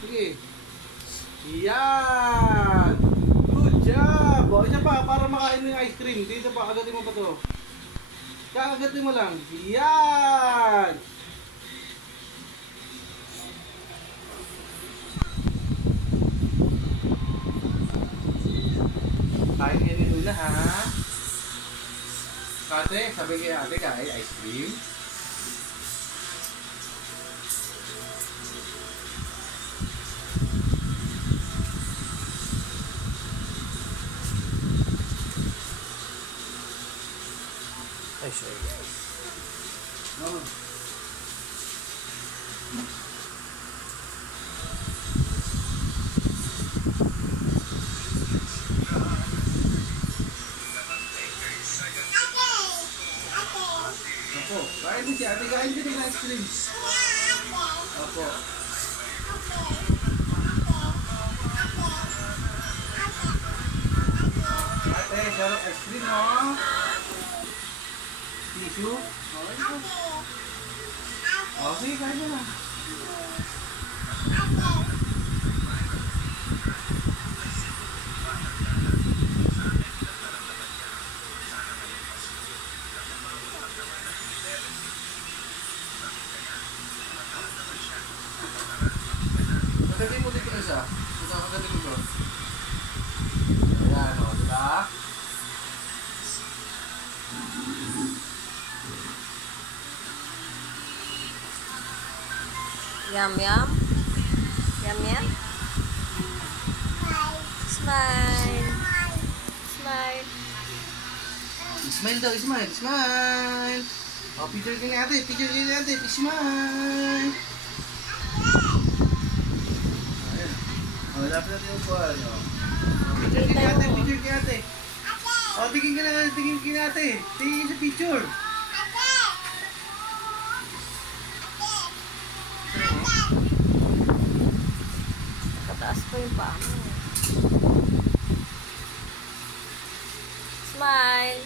Sige. Yan. Good job. O, isa pa, para makain mo yung ice cream. Dito pa, agatin mo pa to. Kakagatin mo lang. Yan. Kain yan yung una, ha? Ate, sabi kay ate, kain ice cream. Ay, sorry guys. No. Opo, kain din si ate, kain din ng ice cream. Opo. Ate, sarap ice cream, no? Tissue? Okay, kain mo na. Pagdating mo dito na siya. Pagdating mo dito. Ayan, o, diba? Yum, yum. Yum, yum. Smile. Smile. Smile daw, smile, smile. O, picture ka ni ate, picture ka ni ate, smile. Ayan. O, lapit natin yung buwan, o. Picture ka ni ate, picture ka ni ate. O, tingin ka ni ate. Tingin ka sa picture. Nakataas pa yung paa mo. Smile.